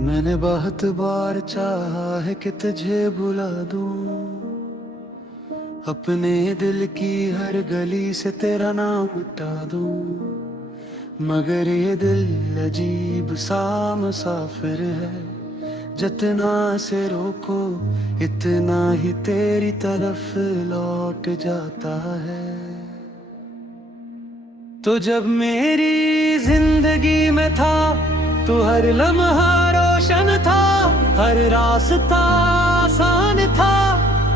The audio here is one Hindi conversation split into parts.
मैंने बहुत बार चाहा है कि तुझे बुला दूं, अपने दिल की हर गली से तेरा नाम मिटा दूं, मगर ये दिल अजीब सा मुसाफिर है। जितना से रोको इतना ही तेरी तरफ लौट जाता है। तो जब मेरी जिंदगी में था तो हर लम्हा रोशन था, हर रास्ता आसान था,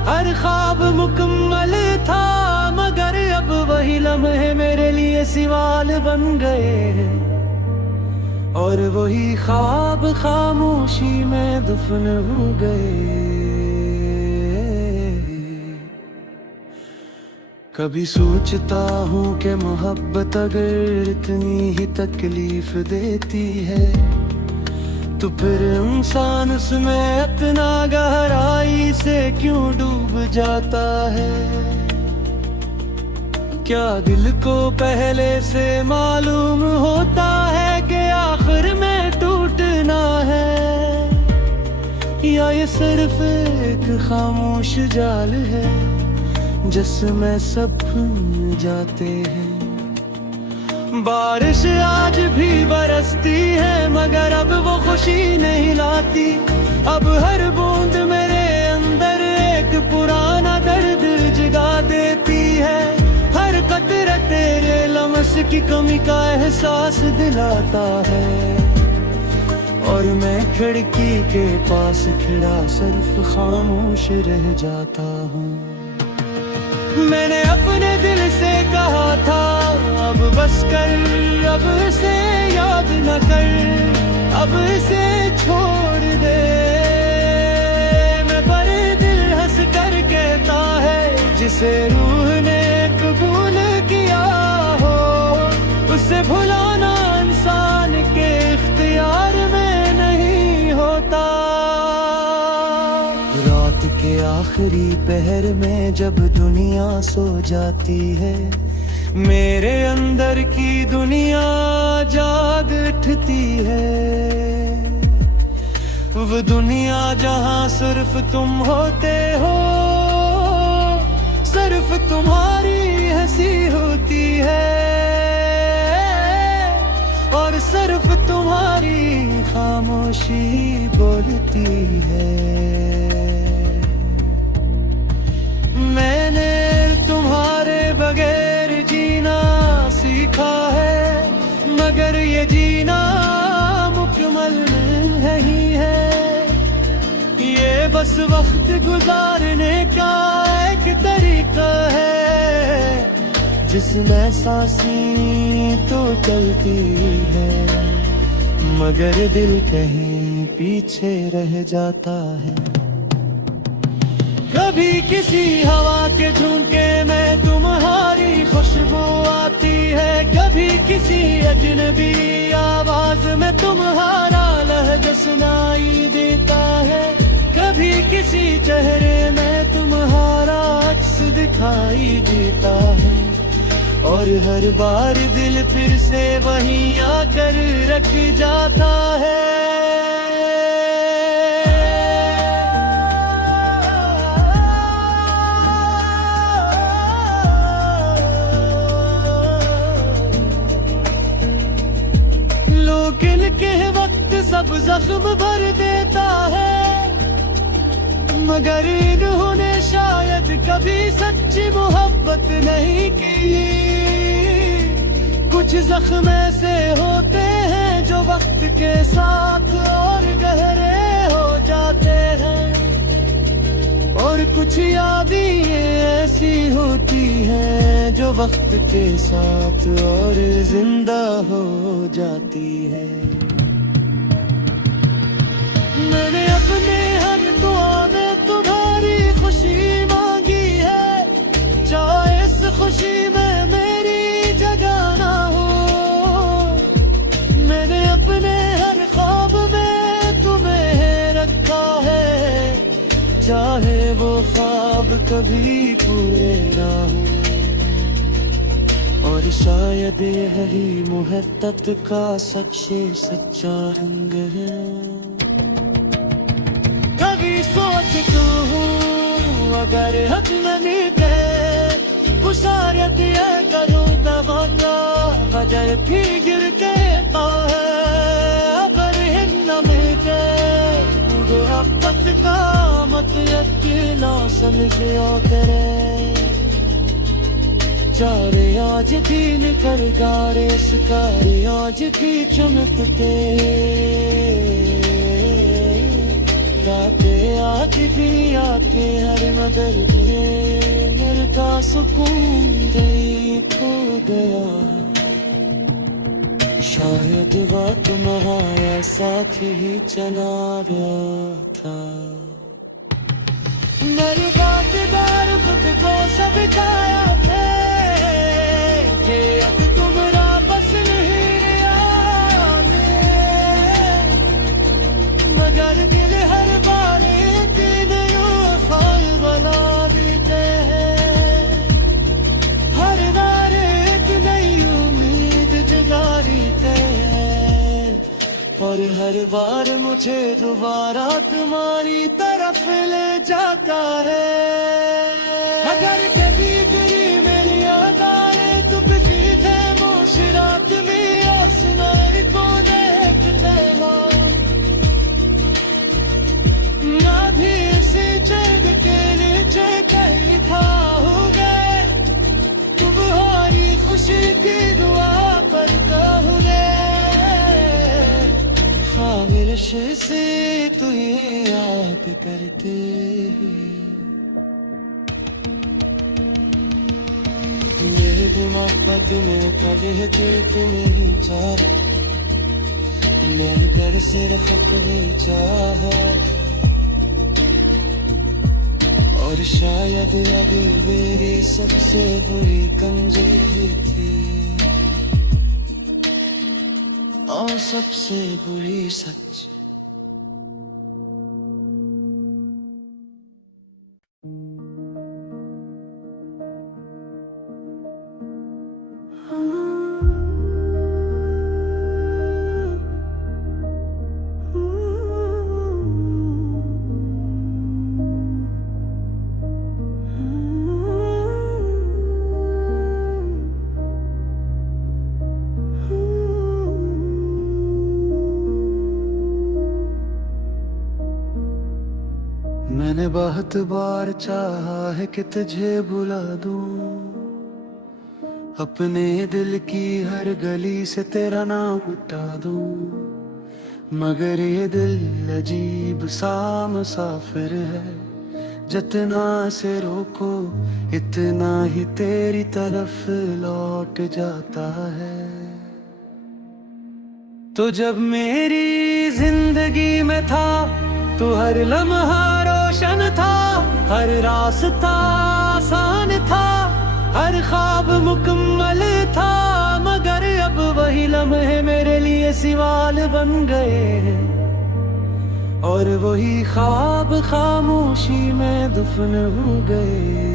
हर ख्वाब मुकम्मल था, मगर अब वही लम्हे मेरे लिए सवाल बन गए हैं, और वही ख्वाब खामोशी में दफन हो गए। कभी सोचता हूँ कि मोहब्बत अगर इतनी ही तकलीफ देती है तो फिर इंसान उसमें इतना गहराई से क्यों डूब जाता है। क्या दिल को पहले से मालूम होता है कि आखिर में टूटना है, या ये सिर्फ एक खामोश जाल है जिसमें सब भूल जाते हैं। बारिश आज भी बरसती है मगर अब वो खुशी नहीं लाती, अब हर बूंद मेरे अंदर एक पुराना दर्द जगा देती है, हर कतरा तेरे लम्स की कमी का एहसास दिलाता है, और मैं खिड़की के पास खड़ा सिर्फ खामोश रह जाता हूँ। मैंने अपने दिल से कहा था अब बस कर, अब इसे याद न कर, अब इसे छोड़ दे, मैं पर दिल हंस कर कहता है जिसे रूह ने कबूल किया हो उसे भुलाना इंसान के इख्तियार में नहीं होता। रात के आखिरी पहर में जब दुनिया सो जाती है, मेरे अंदर की दुनिया जाग उठती है, वो दुनिया जहां सिर्फ तुम होते हो, सिर्फ तुम्हारी हंसी होती है, और सिर्फ तुम्हारी खामोशी बोलती है। मैंने तुम्हारे बगैर जीना सीखा है, मगर ये जीना मुकम्मल नहीं है, ये बस वक्त गुजारने का एक तरीका है जिसमें सांसें तो चलती है मगर दिल कहीं पीछे रह जाता है। कभी किसी हवा के झोंके में तुम्हारी खुशबू आती है, कभी किसी अजनबी आवाज में तुम्हारा लहजा सुनाई देता है, कभी किसी चेहरे में तुम्हारा अक्स दिखाई देता है, और हर बार दिल फिर से वहीं आकर रख जाता है। लोग के वक्त सब जख्म भर देता है, मगर इन्होंने शायद कभी सच्ची मोहब्बत नहीं की। कुछ जख्म ऐसे होते हैं जो वक्त के साथ और गहरे हो जाते हैं, और कुछ यादें ऐसी होती हैं जो वक्त के साथ और जिंदा हो जाती है। मैंने अपने चाहे वो ख्वाब कभी पूरे ना हो। और शायद यही मोहब्बत का सबसे सच्चा रंग है। कभी सोचता हूँ अगर हक न मिले गुजारियत ये करूँ दवा का बजर भी गिर के है। अगर हिन्न मिले मुझे अब तक का मत यकीन समझो करे। चारे आज भी निकल गारे सकारे आज भी चमकते। रातें आज भी आके हर मदर दिए घर का सुकून दे खो गया। शायद वक्त महाया साथ ही चला गया था। मेरी बात बार खुद को समझाया थे कि अब तुम्हारा बस नहीं रहा में। मगर दिल हर बार दिन ख्वाल बना देते हैं। हर बार एक नई उम्मीद जगा देते हैं। और हर बार मुझे दोबारा तुम्हारी तरफ ले जाता है। अगर कभी तेरी मेरी याद आए तो किसी थे मुशरात में आसमान को देखते हो। मैं भी इसी जग के नीचे कहीं था हो गए। तुम्हारी खुशी की दुआ करता हूँ खामिश से तू ये याद करते। मेरे मोहब्बत में कभी दिल तुम्हें ही चाहा। मैंने तेरे सिर्फ कोई चाहा। और शायद अभी मेरी सबसे बुरी कमजोरी थी और सबसे बुरी सच। मैंने बहुत बार चाहा है कि तुझे बुला दूं। अपने दिल की हर गली से तेरा नाम मिटा दूं। मगर ये दिल अजीब सा मुसाफिर है। जितना से रोको इतना ही तेरी तरफ लौट जाता है। तो जब मेरी जिंदगी में था तो हर लम्हा रोशन था। हर रास्ता आसान था। हर ख्वाब मुकम्मल था। मगर अब वही लम्हे मेरे लिए सवाल बन गए। और वही ख्वाब खामोशी में दफन हो गए।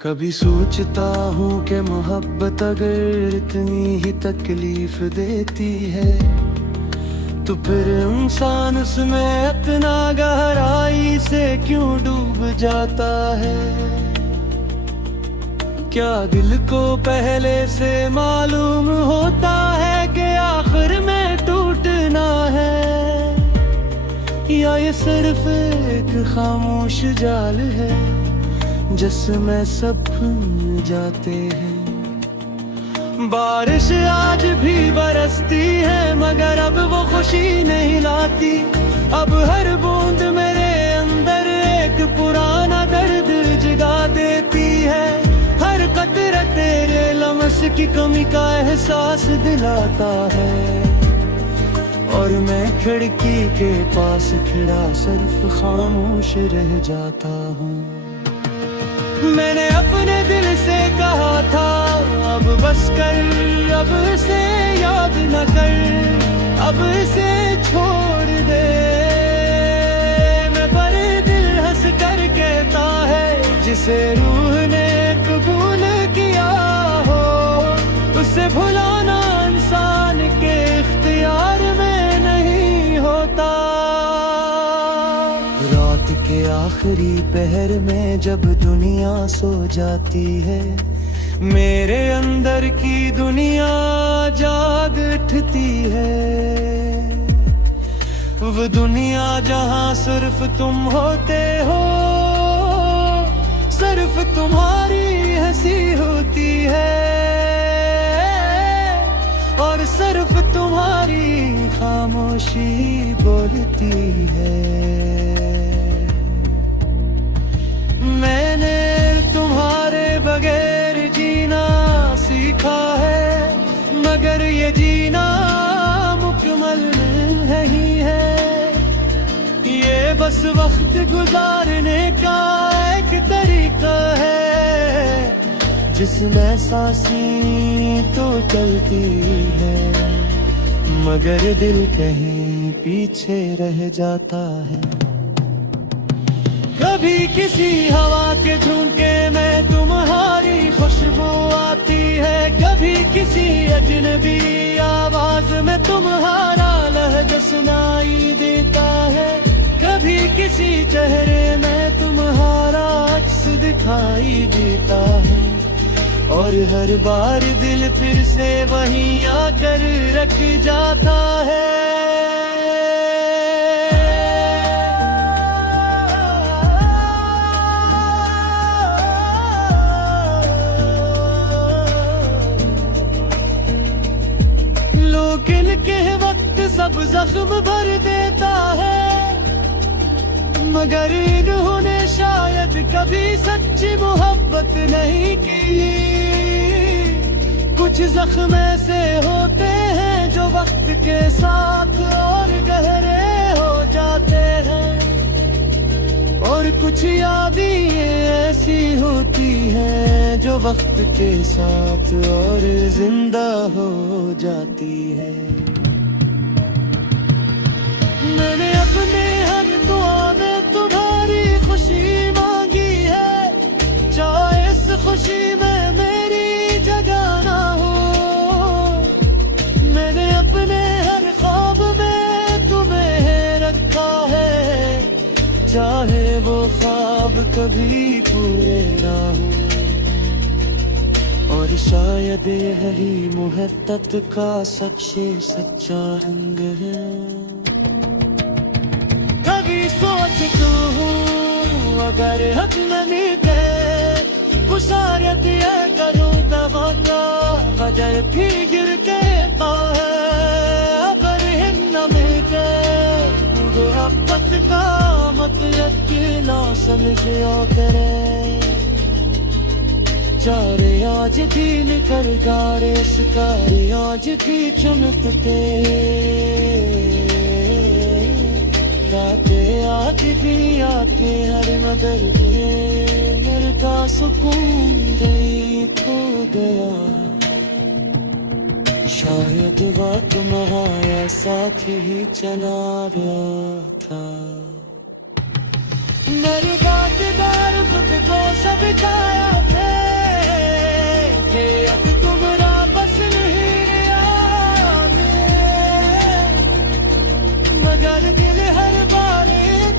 कभी सोचता हूँ कि मोहब्बत अगर इतनी ही तकलीफ देती है तो फिर इंसान उसमें इतना गहराई से क्यों डूब जाता है। क्या दिल को पहले से मालूम होता है कि आखिर में टूटना है। या ये सिर्फ एक खामोश जाल है जिसमें सब भूल जाते हैं। बारिश आज भी बरसती है मगर अब वो खुशी नहीं लाती। अब हर बूंद मेरे अंदर एक पुराना दर्द जगा देती है। हर कतरा तेरे लम्स की कमी का एहसास दिलाता है। और मैं खिड़की के पास खड़ा सिर्फ खामोश रह जाता हूँ। मैंने अपने दिल से कहा था अब बस कर, अब इसे याद न कर, अब इसे छोड़ जिसे रूह ने कबूल किया हो, उसे भुलाना इंसान के इख्तियार में नहीं होता। रात के आखिरी पहर में जब दुनिया सो जाती है, मेरे अंदर की दुनिया जाग उठती है। वो दुनिया जहां सिर्फ तुम होते हो, सिर्फ तुम्हारी हंसी होती है, और सिर्फ तुम्हारी खामोशी बोलती है। मैंने तुम्हारे बगैर जीना सीखा है, मगर ये जीना मुकम्मल नहीं है। ये बस वक्त गुजारने का एक तरीका है, जिसमें सांसें तो चलती है, मगर दिल कहीं पीछे रह जाता है। कभी किसी हवा के झोंके में तुम्हारी खुशबू आती है, कभी किसी अजनबी आवाज में तुम्हारा लहजा सुनाई देता है, कभी किसी चेहरे में तुम्हारा अक्स दिखाई देता है, और हर बार दिल फिर से वहीं आकर रख जाता है। लोग के वक्त सब जख्म भर देता है, मगर इन्होंने शायद कभी सच्ची मोहब्बत नहीं की। कुछ जख्म ऐसे होते हैं जो वक्त के साथ और गहरे हो जाते हैं, और कुछ यादें ऐसी होती हैं जो वक्त के साथ और जिंदा हो जाती है। मैंने अपने हर दुआ में तुम्हारी खुशी मांगी है, चाहे इस खुशी में मेरी जगह ना हो। मैंने अपने हर ख्वाब में तुम्हें रखा है, चाहे वो ख्वाब कभी पूरे ना हो। और शायद यही मोहब्बत का सबसे सच्चा रंग है। कभी सोचता हूँ अगर हक न मिलते, गुजारियत ये करूँ दवा का वजह भी गिर के है। अगर हिम न मिलते मोहब्बत का मत यकीना समझो करे, चारे आज भी निकल गारे सितारे आज भी चमकते, रातें आज भी आके हर मदर दिए का सुकून दे खो गया। शायद वक्त महाया साथ ही चला गया था। मेरे बातेदार खुद को सब खाया थे, कि अब तुम्हारा बस नहीं याद, मगर दिल हर बार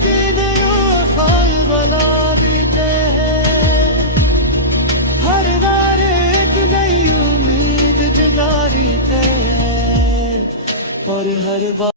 दिन ख्वाल बना देते हैं। हर बार एक नई उम्मीद जगा देते हैं, और हर बार